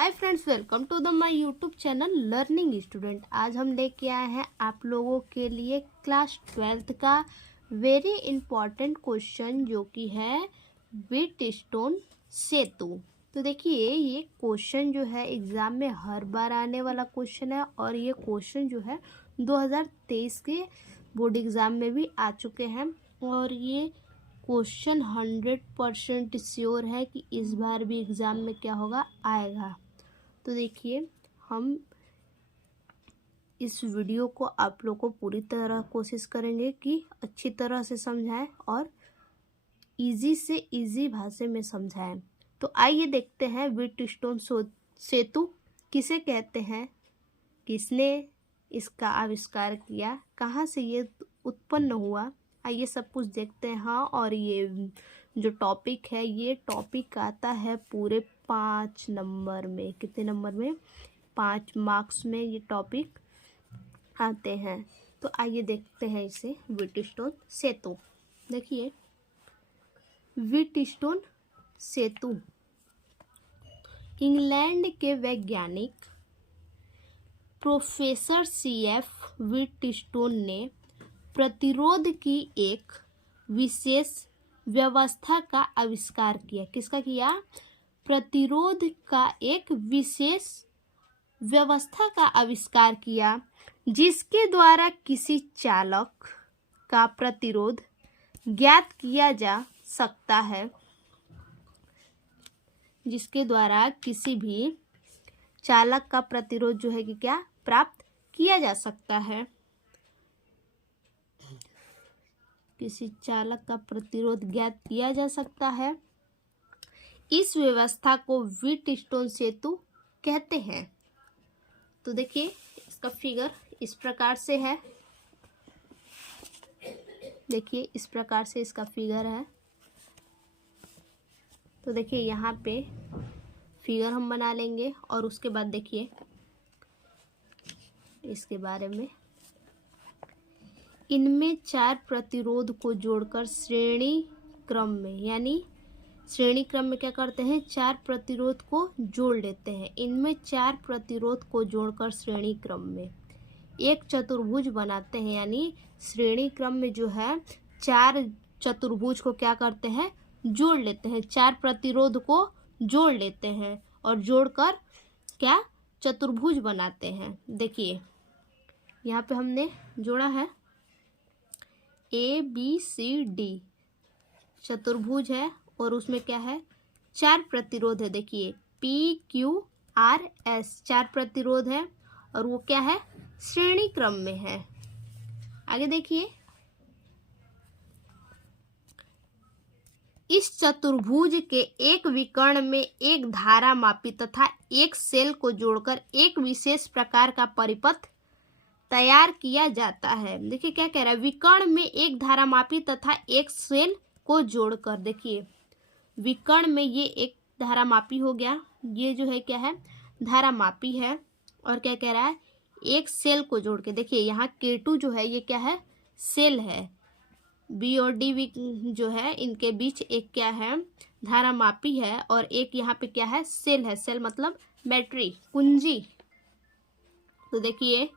Hi friends, welcome to the my YouTube channel learning student. आज हम लेके आए हैं आप लोगों के लिए क्लास 12th का वेरी इंपॉर्टेंट क्वेश्चन जो कि है व्हीटस्टोन सेतु। तो देखिए, ये क्वेश्चन जो है एग्ज़ाम में हर बार आने वाला क्वेश्चन है और ये क्वेश्चन जो है 2023 के बोर्ड एग्ज़ाम में भी आ चुके हैं और ये क्वेश्चन 100% श्योर है कि इस बार भी एग्ज़ाम में क्या होगा, आएगा। तो देखिए, हम इस वीडियो को आप लोग को पूरी तरह कोशिश करेंगे कि अच्छी तरह से समझाएं और इजी से इजी भाषा में समझाएं। तो आइए देखते हैं व्हीटस्टोन सेतु किसे कहते हैं, किसने इसका आविष्कार किया, कहाँ से ये उत्पन्न हुआ। आइए सब कुछ देखते हैं। हाँ, और ये जो टॉपिक है, ये टॉपिक आता है पूरे 5 नंबर में। कितने नंबर में? 5 मार्क्स में ये टॉपिक आते हैं। तो आइए देखते हैं इसे, व्हीटस्टोन सेतु। देखिए, व्हीटस्टोन सेतु इंग्लैंड के वैज्ञानिक प्रोफेसर CF व्हीटस्टोन ने प्रतिरोध की एक विशेष व्यवस्था का आविष्कार किया। किसका किया? प्रतिरोध का एक विशेष व्यवस्था का आविष्कार किया, जिसके द्वारा किसी चालक का प्रतिरोध ज्ञात किया जा सकता है। जिसके द्वारा किसी भी चालक का प्रतिरोध जो है कि क्या प्राप्त किया जा सकता है। किसी चालक का प्रतिरोध ज्ञात किया जा सकता है। इस व्यवस्था को व्हीटस्टोन सेतु कहते हैं। तो देखिए, इसका फिगर इस प्रकार से है। देखिए, इस प्रकार से इसका फिगर है। तो देखिए, यहाँ पे फिगर हम बना लेंगे और उसके बाद देखिए इसके बारे में। इनमें 4 प्रतिरोध को जोड़कर श्रेणी क्रम में, यानी श्रेणी क्रम में क्या करते हैं, 4 प्रतिरोध को जोड़ लेते हैं। इनमें 4 प्रतिरोध को जोड़कर श्रेणी क्रम में एक चतुर्भुज बनाते हैं। यानी श्रेणी क्रम में जो है 4 चतुर्भुज को क्या करते हैं, जोड़ लेते हैं। 4 प्रतिरोध को जोड़ लेते हैं और जोड़कर क्या चतुर्भुज बनाते हैं। देखिए, यहाँ पे हमने जोड़ा है ABCD चतुर्भुज है और उसमें क्या है, 4 प्रतिरोध है। देखिए, PQRS 4 प्रतिरोध है और वो क्या है, श्रेणी क्रम में है। आगे देखिए, इस चतुर्भुज के एक विकर्ण में एक धारामापी तथा एक सेल को जोड़कर एक विशेष प्रकार का परिपथ तैयार किया जाता है। देखिए क्या कह रहा है, विकर्ण में एक धारामापी तथा एक सेल को जोड़कर। देखिए, विकर्ण में ये एक धारामापी हो गया, ये जो है क्या है, धारामापी है। और क्या कह रहा है, एक सेल को जोड़ के। देखिए, यहाँ K2 जो है ये क्या है, सेल है। B और D जो है इनके बीच एक क्या है, धारामापी है और एक यहाँ पे क्या है, सेल है। सेल मतलब बैटरी, कुंजी। तो देखिए,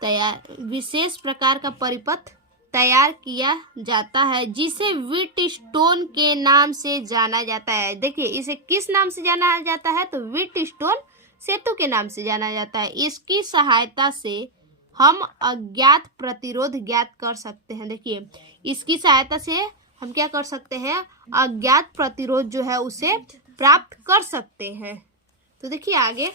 तैयार विशेष प्रकार का परिपथ तैयार किया जाता है, जिसे व्हीटस्टोन के नाम से जाना जाता है। देखिए, इसे किस नाम से जाना जाता है, तो व्हीटस्टोन सेतु के नाम से जाना जाता है। इसकी सहायता से हम अज्ञात प्रतिरोध ज्ञात कर सकते हैं। देखिए, इसकी सहायता से हम क्या कर सकते हैं, अज्ञात प्रतिरोध जो है उसे प्राप्त कर सकते हैं। तो देखिए, आगे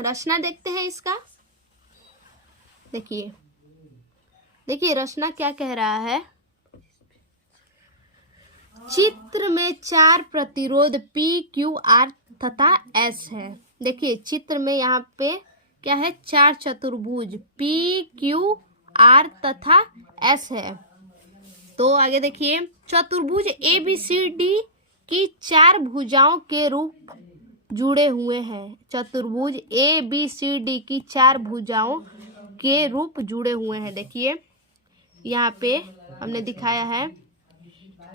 रचना देखते हैं इसका। देखिए रचना क्या कह रहा है, चित्र में 4 प्रतिरोध PQR तथा S है। देखिए, चित्र में यहाँ पे क्या है, 4 चतुर्भुज PQR तथा S है। तो आगे देखिए, चतुर्भुज ABCD की 4 भुजाओं के रूप जुड़े हुए हैं। चतुर्भुज ABCD की 4 भुजाओं के रूप जुड़े हुए हैं। देखिए, यहाँ पे हमने दिखाया है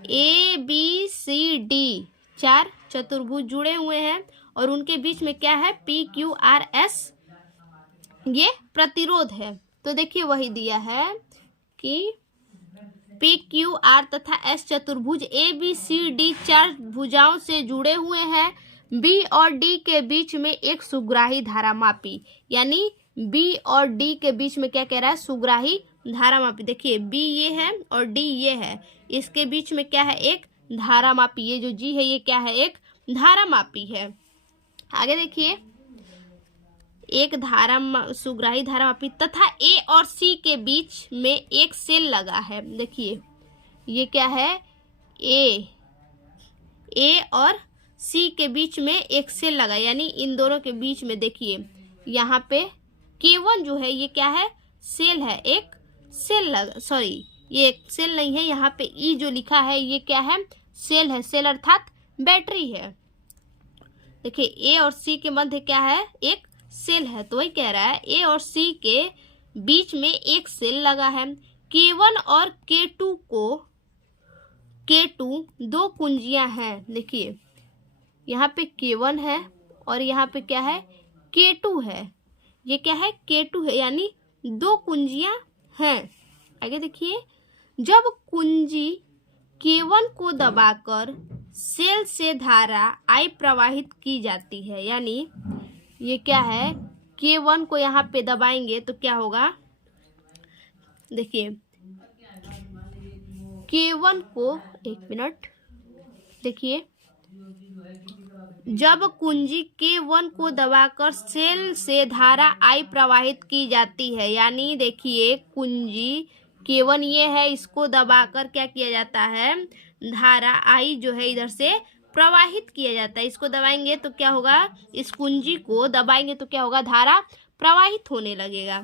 ABCD 4 चतुर्भुज जुड़े हुए हैं और उनके बीच में क्या है, PQRS ये प्रतिरोध है। तो देखिए वही दिया है कि PQR तथा S चतुर्भुज ABCD 4 भुजाओं से जुड़े हुए हैं। B और D के बीच में एक सुग्राही धारा मापी, यानी B और D के बीच में क्या कह रहा है, सुग्राही धारा मापी। देखिए B ये है और D ये है, इसके बीच में क्या है, एक धारा मापी। ये जो G है ये क्या है, एक धारा मापी है। आगे देखिए, एक सुग्राही धारा मापी तथा A और C के बीच में एक सेल लगा है। देखिए ये क्या है, A और C के बीच में एक सेल लगा, यानी इन दोनों के बीच में देखिए यहाँ पे K1 जो है ये क्या है, सेल है, एक सेल लगा, सॉरी ये एक सेल नहीं है, यहाँ पे E जो लिखा है ये क्या है, सेल है। सेल अर्थात बैटरी है। देखिए A और C के मध्य क्या है, एक सेल है। तो वही कह रहा है A और C के बीच में एक सेल लगा है। K1 और K2 दो कुंजियां हैं। देखिए यहाँ पे K1 है और यहाँ पे क्या है, K2 है। ये क्या है, K2 है, यानी दो कुंजियां हैं। आगे देखिए, जब कुंजी K1 को दबाकर सेल से धारा I प्रवाहित की जाती है, यानी ये क्या है, K1 को यहाँ पे दबाएंगे तो क्या होगा, देखिए K1 को, एक मिनट, देखिए जब कुंजी K1 को दबाकर सेल से धारा I प्रवाहित की जाती है, यानी देखिए कुंजी K1 ये है, इसको दबाकर क्या किया जाता है, धारा I जो है इधर से प्रवाहित किया जाता है। इसको दबाएंगे तो क्या होगा, इस कुंजी को दबाएंगे तो क्या होगा, धारा प्रवाहित होने लगेगा।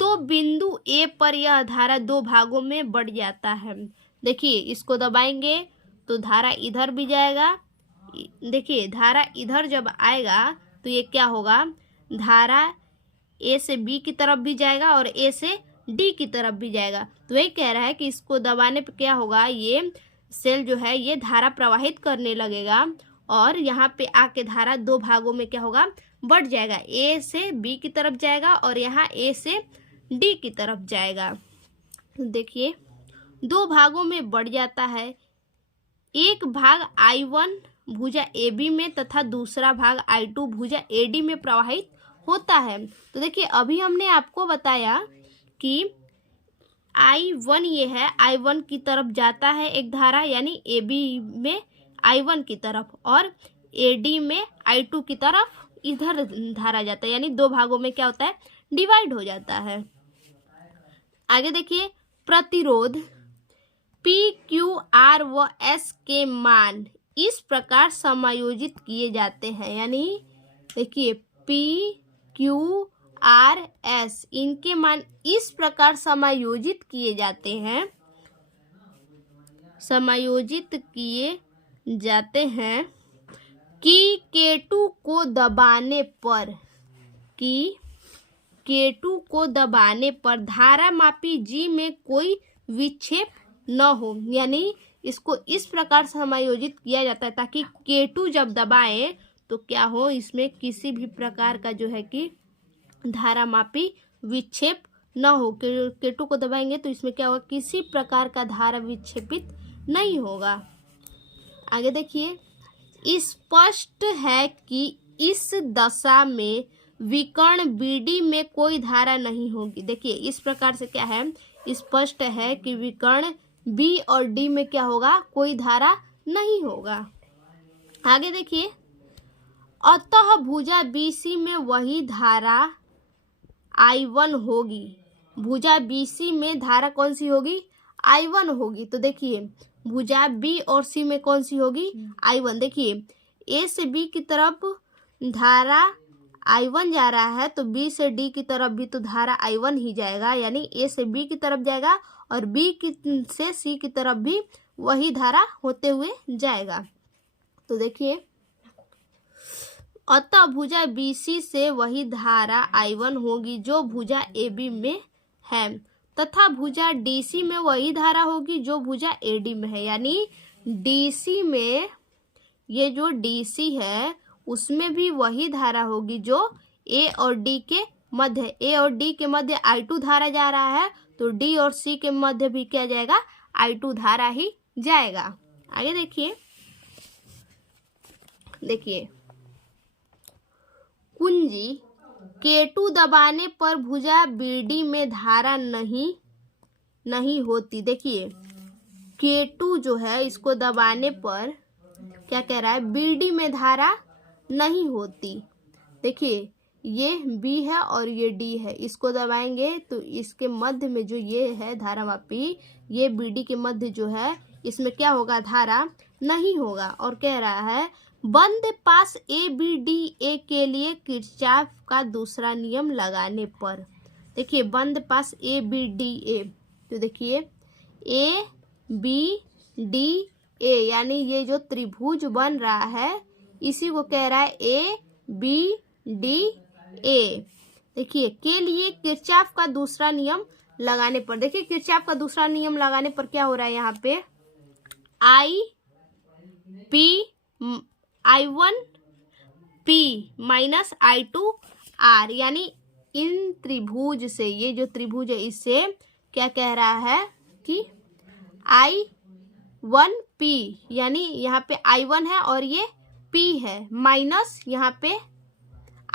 तो बिंदु A पर यह धारा दो भागों में बढ़ जाता है। देखिए इसको दबाएंगे तो धारा इधर भी जाएगा। देखिए धारा इधर जब आएगा तो ये क्या होगा, धारा A से B की तरफ भी जाएगा और A से D की तरफ भी जाएगा। तो वही कह रहा है कि इसको दबाने पे क्या होगा, ये सेल जो है ये धारा प्रवाहित करने लगेगा और यहाँ पे आके धारा दो भागों में क्या होगा, बढ़ जाएगा। A से B की तरफ जाएगा और यहाँ A से D की तरफ जाएगा। देखिए दो भागों में बढ़ जाता है। एक भाग I1 भुजा AB में तथा दूसरा भाग I2 भुजा AD में प्रवाहित होता है। तो देखिए अभी हमने आपको बताया कि I1 ये है, I1 की तरफ जाता है एक धारा, यानी AB में I1 की तरफ, और AD में I2 की तरफ इधर धारा जाता है, यानी दो भागों में क्या होता है, डिवाइड हो जाता है। आगे देखिए, प्रतिरोध P, Q, R व S के मान इस प्रकार समायोजित किए जाते हैं, यानी देखिए P, Q, R, S इनके मान इस प्रकार समायोजित किए जाते हैं, कि K2 को दबाने पर धारामापी G में कोई विक्षेप न हो। यानी इसको इस प्रकार समायोजित किया जाता है ताकि K2 जब दबाएं तो क्या हो, इसमें किसी भी प्रकार का जो है कि धारामापी विक्षेप न हो। K2 को दबाएंगे तो इसमें क्या होगा, किसी प्रकार का धारा विक्षेपित नहीं होगा। आगे देखिए, स्पष्ट है कि इस दशा में विकर्ण BD में कोई धारा नहीं होगी। देखिए इस प्रकार से क्या है, स्पष्ट है कि विकर्ण B और D में क्या होगा, कोई धारा नहीं होगा। आगे देखिए, अतः भुजा BC में वही धारा I1 होगी। भुजा BC में धारा कौन सी होगी, I1 होगी। तो देखिए भुजा B और C में कौन सी होगी, I1। देखिए A से B की तरफ धारा I1 जा रहा है तो B से D की तरफ भी तो धारा I1 ही जाएगा, यानी A से B की तरफ जाएगा और B से C की तरफ भी वही धारा होते हुए जाएगा। तो देखिए, अतः भुजा BC से वही धारा I1 होगी जो भुजा AB में है, तथा भुजा DC में वही धारा होगी जो भुजा AD में है। यानी DC में ये जो DC है उसमें भी वही धारा होगी जो ए और डी के मध्य, ए और डी के मध्य I2 धारा जा रहा है, तो डी और सी के मध्य भी क्या जाएगा, I2 धारा ही जाएगा। आगे देखिए, कुंजी K2 दबाने पर भुजा BD में धारा नहीं होती। देखिए K2 जो है इसको दबाने पर क्या कह रहा है, BD में धारा नहीं होती। देखिए ये B है और ये D है, इसको दबाएंगे तो इसके मध्य में जो ये है धारामापी, ये BD के मध्य जो है इसमें क्या होगा, धारा नहीं होगा। और कह रहा है बंद पास ABDA के लिए किरचॉफ का दूसरा नियम लगाने पर। देखिए बंद पास ABDA, तो देखिए ABDA यानी ये जो त्रिभुज बन रहा है इसी को कह रहा है ABDA। देखिए के लिए किरचॉफ का दूसरा नियम लगाने पर, देखिए किरचॉफ का दूसरा नियम लगाने पर क्या हो रहा है, यहाँ पे I1P माइनस I2R, यानी इन त्रिभुज से, ये जो त्रिभुज है इससे क्या कह रहा है कि I1P यानी यहाँ पे I1 है और ये P है, माइनस यहाँ पे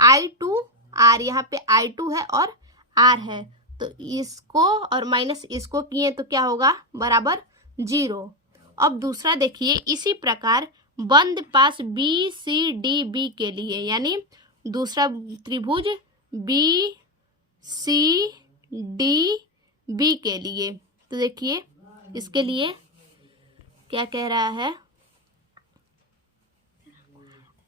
I2R, यहाँ पे I2 है और R है, तो इसको और माइनस इसको किए तो क्या होगा, बराबर 0। अब दूसरा देखिए, इसी प्रकार बंद पास BCDB के लिए, यानी दूसरा त्रिभुज BCDB के लिए, तो देखिए इसके लिए क्या कह रहा है,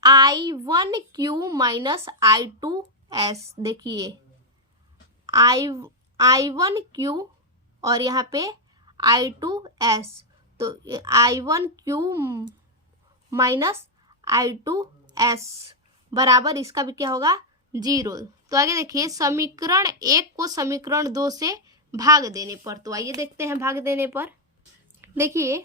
I1Q माइनस I2S। देखिए I1Q और यहाँ पे I2S, तो I1Q माइनस I2S बराबर इसका भी क्या होगा, 0। तो आगे देखिए, समीकरण 1 को समीकरण 2 से भाग देने पर, तो आइए देखते हैं भाग देने पर। देखिए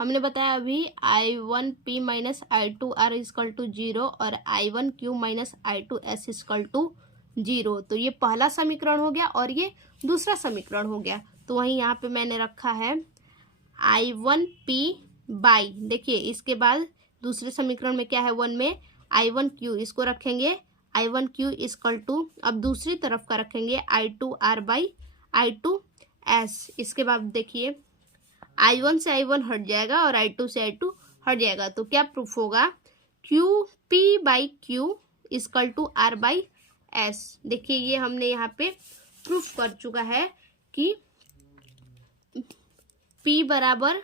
हमने बताया अभी I1P minus I2R equal to 0 और I1Q minus I2S equal to 0, तो ये पहला समीकरण हो गया और ये दूसरा समीकरण हो गया। तो वहीं यहाँ पे मैंने रखा है I1P बाई, देखिए इसके बाद दूसरे समीकरण में क्या है, 1 में I1Q, इसको रखेंगे I1Q इक्वल टू, अब दूसरी तरफ का रखेंगे I2R बाई I2S। इसके बाद देखिए I1 से I1 हट जाएगा और I2 से I2 हट जाएगा, तो क्या प्रूफ होगा, QP by Q equal to R by S। देखिए ये हमने यहाँ पे प्रूफ कर चुका है कि P बराबर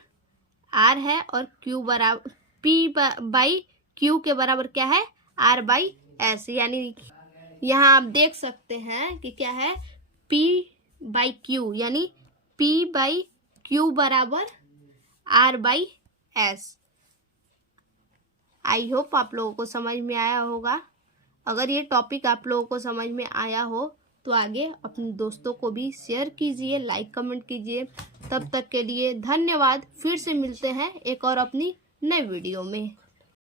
R है और Q बराबर P बाई Q के बराबर क्या है, R बाई S। यानी यहाँ आप देख सकते हैं कि क्या है, P बाई Q यानी P बाई Q बराबर R by S। I hope आप लोगों को समझ में आया होगा। अगर ये टॉपिक आप लोगों को समझ में आया हो तो आगे अपने दोस्तों को भी शेयर कीजिए, लाइक कमेंट कीजिए। तब तक के लिए धन्यवाद। फिर से मिलते हैं एक और अपनी नई वीडियो में।